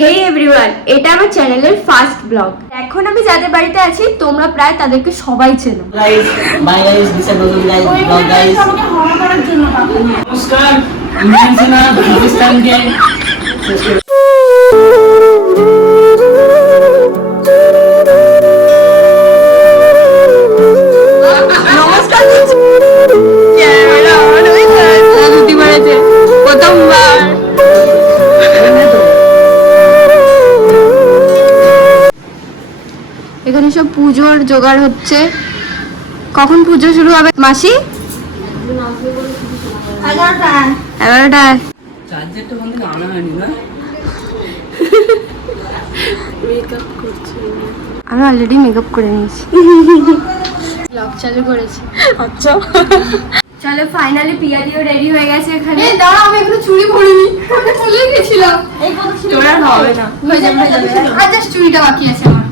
হেই everyone, এটা আমার চ্যানেলের ফার্স্ট ব্লগ। এখন আমি যাদের বাড়িতে আছি তোমরা প্রায় তাদেরকে সবাই চেনো। Guys, bye guys, this is Nozul guys, vlog guys. নমস্কার, ইন্ডিয়ান সেনা পাকিস্তানকে নমস্কার ধুতি পড়েছে প্রথমবার। এখানে সব পুজোর জোগাড় হচ্ছে। কখন পুজো শুরু হবে মাসি? 11টায়। চার্জারটা ওখান থেকে আনা হয়নি না? আমি অলরেডি মেকআপ করে নিয়েছি, ব্লগ চালু করেছি। আচ্ছা চলো, ফাইনালি পিয়ালিও রেডি হয়ে গেছে। এখানে দাঁড়া, আমি এখনো চুড়ি পরিনি, চলে গেছিলাম। তোর আর হবে না, হয়ে যাবে আর জাস্ট চুড়িটা বাকি আছে আমার।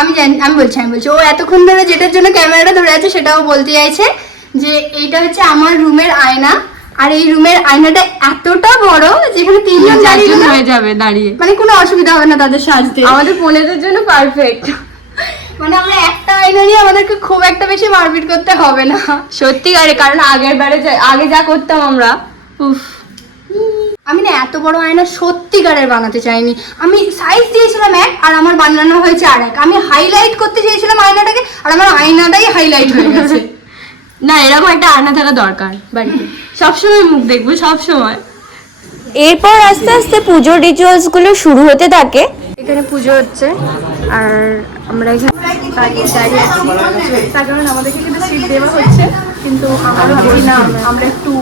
আমি জানি, আমি বলছি ও এতক্ষণ ধরে যেটার জন্য ক্যামেরাটা ধরে আছে সেটাও বলতে চাইছে যে এইটা হচ্ছে আমার রুমের আয়না। আর এই রুমের আয়নাটা এতটা বড় যেখানে তিনজন দাঁড়িয়ে হয়ে যাবে, দাঁড়িয়ে মানে কোনো অসুবিধা হবে না তাদের সাজতে। আমাদের বোনেদের জন্য পারফেক্ট। মানে আমরা একটা আয়না নিয়ে আমাদেরকে খুব একটা বেশি মারপিট করতে হবে না সত্যিকারে, কারণ আগের বারে আগে যা করতাম আমরা, উফ। আমি না এত বড় আয়না সত্যিকারের বানাতে চাইনি। আমি সাইজ দিয়েছিলাম এক, আর আমার বানানো হয়েছে আর এক। আমি হাইলাইট করতে চেয়েছিলাম আয়নাটাকে, আর আমার আয়নাটাই হাইলাইট হয়ে গেছে। না, এরকম একটা আয়না থাকা দরকার বাড়িতে, সবসময় মুখ দেখবো সবসময়। এরপর আস্তে আস্তে পুজোর রিচুয়ালস গুলো শুরু হতে থাকে। এখানে পুজো হচ্ছে আর আমরা এখানে দাঁড়িয়ে আছি, তার কারণ আমাদেরকে কিন্তু সিট দেওয়া হচ্ছে, কিন্তু আমরা ভাবি না আমরা একটু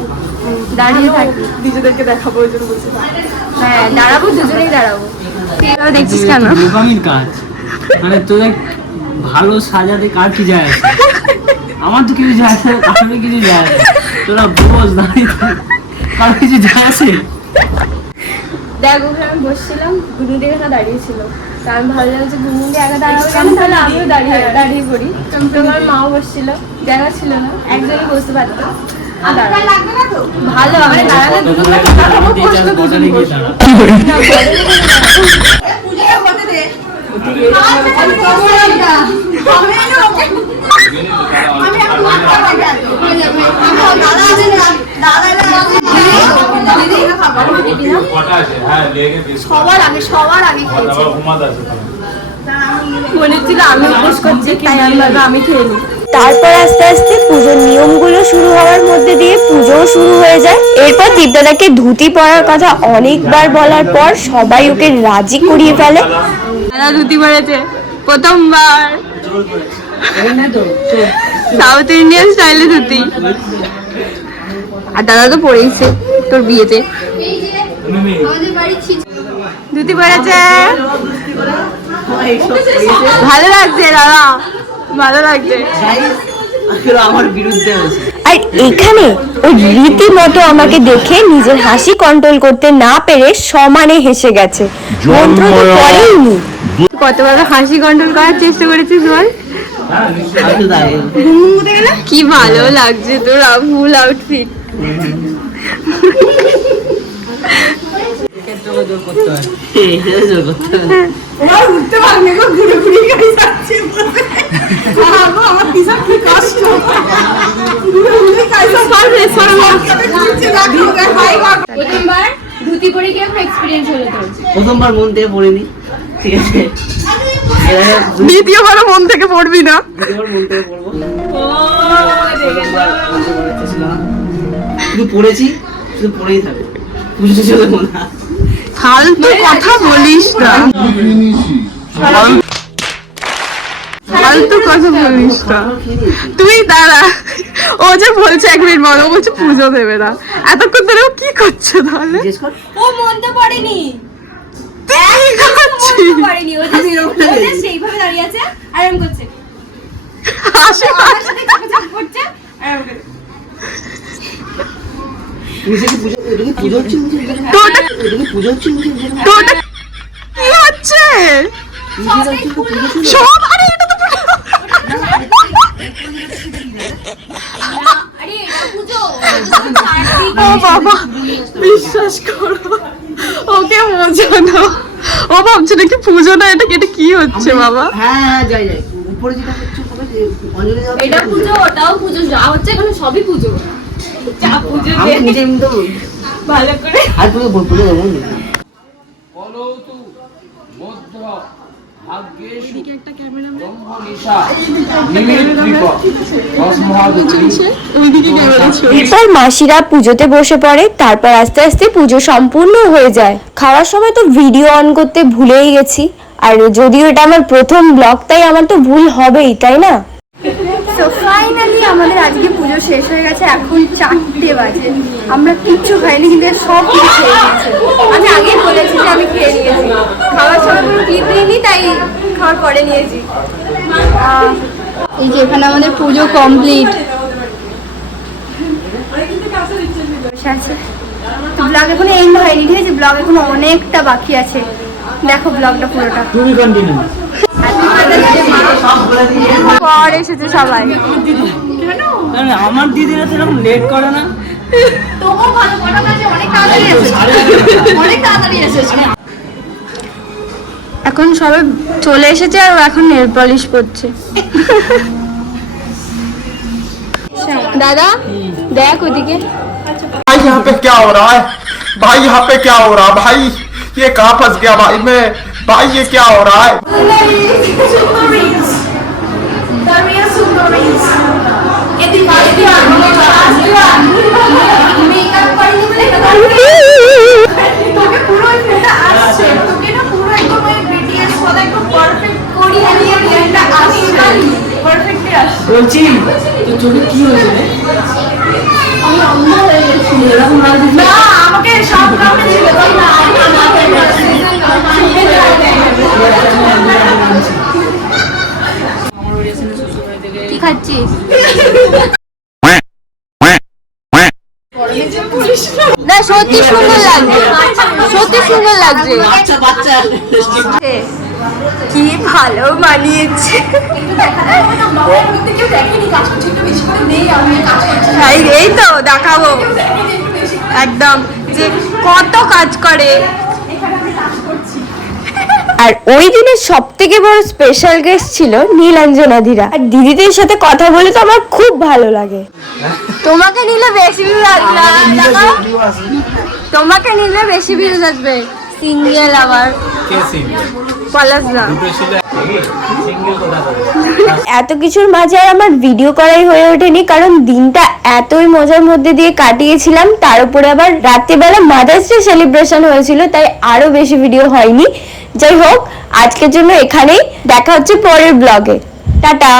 দাঁড়িয়ে থাকি, নিজেদেরকে দেখাবো ওই জন্য বলছি। হ্যাঁ দাঁড়াবো, দুজনেই দাঁড়াবো। তুই দেখছিস কেন? বোকামির কাজ, মানে তোদের ভালো সাজাতে কার কি যায় আসে? আমার তো কিছু যায় আসে, কারোর কিছু যায় আসে। তোরা বস দাঁড়িয়ে থাক, কারোর কিছু যায় আসে? দেখ ওখানে আমি বসছিলাম, গুনুদি একা দাঁড়িয়েছিল, তা আমি ভালো লাগছে গুনুদি একা দাঁড়াবো কেন, তাহলে আমিও দাঁড়িয়ে পড়ি। তোমার মাও বসছিল, জায়গা ছিল না, একজনই বসতে পারতো। ভালো আমি দাঁড়ালে সবার আগে খেয়েছি। মনে ছিল আমি উপোস করছি, তাই আমি ভাবলাম আমি খেয়ে নিই। তারপর আস্তে আস্তে পুজোর নিয়মগুলো শুরু হওয়ার মধ্যে দিয়ে পুজোও শুরু হয়ে যায়। এরপর দীপদাদাকে ধুতি পরার কথা অনেকবার বলার পর সবাই ওকে রাজি করিয়ে ফেলে। দাদা ধুতি পরেছে প্রথমবার, সাউথ ইন্ডিয়ান স্টাইলে ধুতি। আর দাদা তো পরেইছে তোর বিয়েতে ধুতি পরেছে। ভালো লাগছে দাদা, ভালো লাগছে। আমার বিরুদ্ধে আছে। আর এখানে ওই রীতিমতো আমাকে দেখে নিজের হাসি কন্ট্রোল করতে না পেরে সমানে হেসে গেছে। মন্ত্র তো পড়েইনি। কতবার হাসি কন্ট্রোল করার চেষ্টা করেছিস বল? কি ভালো লাগছে তোর ফুল আউটফিট। প্রথমবার ধুতি পরে কি আমার এক্সপেরিয়েন্স হলো তোর? প্রথমবার মন থেকে পড়িনি, ঠিক আছে, দ্বিতীয়বারও মন থেকে পড়বি না? দ্বিতীয়বার মন থেকে পড়বো। শুধু পড়েছি, শুধু পড়েই থাকো, বুঝতে চলবো না। ফালতু কথা বলিস না, ফালতু কথা বলিস না। তুই দাঁড়া, ও যে বলছে 1 মিনিট বল, ও বলছে পুজো দেবে না। এতক্ষণ ধরে ও কি করছে তাহলে? ও মনতে পড়েনি, পড়েনি, ও সেইভাবে দাঁড়িয়ে আছে আরাম করছে, হাসি করছে আরাম করছে। পুজো হচ্ছে কি হচ্ছে সব? আরে এটা তো ও বাবা, বিশ্বাস করো ওকে মজা দাও। ও ভাবছে নাকি পুজো না, এটা কি হচ্ছে বাবা? হ্যাঁ যাই উপরে যেটা হচ্ছে অঞ্জলি দেওয়া এটা পুজো, ওটাও পুজো, যা হচ্ছে এখানে সবই পুজো। যা পুজো আমি নিজে এমনি তো ভালো করে আর পুজো পুজো দেবো বলতু মধ্য ভাগ্যেশু ব্রহ্মনিশা নিমিত্রিক তস্মাদ্ এরপর মাসিরা পুজোতে বসে পড়ে। তারপর আস্তে আস্তে পুজো সম্পূর্ণ হয়ে যায়। খাওয়ার সময় তো ভিডিও অন করতে ভুলেই গেছি, আর যদিও এটা আমার প্রথম ব্লগ তাই আমার তো ভুল হবেই, তাই না? তো ফাইনালি আমাদের আজকে পুজো শেষ হয়ে গেছে, এখন 4টে বাজে। আমরা কিচ্ছু খাইনি কিন্তু সব কিছু খেয়ে নিয়েছি। আমি আগেই বলেছি যে আমি খেয়ে নিয়েছি, খাওয়ার সময় কোনো ক্লিপ নিইনি, তাই খাওয়ার পরে নিয়েছি। এই যে এখানে আমাদের পুজো কমপ্লিট। ব্লগ এখনো এন্ড হয়নি, ঠিক আছে? ব্লগ এখনো অনেকটা বাকি আছে। দেখো ব্লগটা পুরোটা। তুমি কন্টিনিউ। পর এসেছে সবাই। আমার দিদিরা তো এরকম লেট করে না। তবুও ভালো, কটা বাজে? অনেক তাড়াতাড়ি এসেছে, অনেক তাড়াতাড়ি এসেছে। এখন সবাই চলে এসেছে আর এখন নেল পলিশ করছে। দাদা দেখ ওদিকে। भाई यहाँ पे क्या हो रहा है? भाई यहाँ पे क्या हो रहा है? भाई ये कहाँ फंस गया भाई मैं? भाई ये क्या हो रहा है? বলছি তো চোখে কি হয়েছে রে? এরকম লাগছে না, আমাকে সব কামড়ে ছিল, তাই না? কি খাচ্ছিস? না সত্যি সুন্দর লাগছে, সত্যি সুন্দর লাগছে। বাচ্চা বাচ্চা কি ভালো মানিয়েছে। এই তো দেখাবো একদম যে কত কাজ করে। আর ওই দিনের সব থেকে বড় স্পেশাল গেস্ট ছিল নীলাঞ্জনাদিরা। আর দিদিদের সাথে কথা বলে তো আমার খুব ভালো লাগে। তোমাকে নিলে বেশি ভিউজ আসবে, তোমাকে নিলে বেশি ভিউজ আসবে। সিঙ্গেল আবার পলাশ না। এত কিছুর মাঝে আর আমার ভিডিও করাই হয়ে ওঠেনি, কারণ দিনটা এতই মজার মধ্যে দিয়ে কাটিয়েছিলাম। তার উপরে আবার রাত্রিবেলা মাদার্স ডে সেলিব্রেশন হয়েছিল, তাই আরো বেশি ভিডিও হয়নি। যাই হোক, আজকের জন্য এখানেই, দেখা হচ্ছে পরের ব্লগে। টাটা।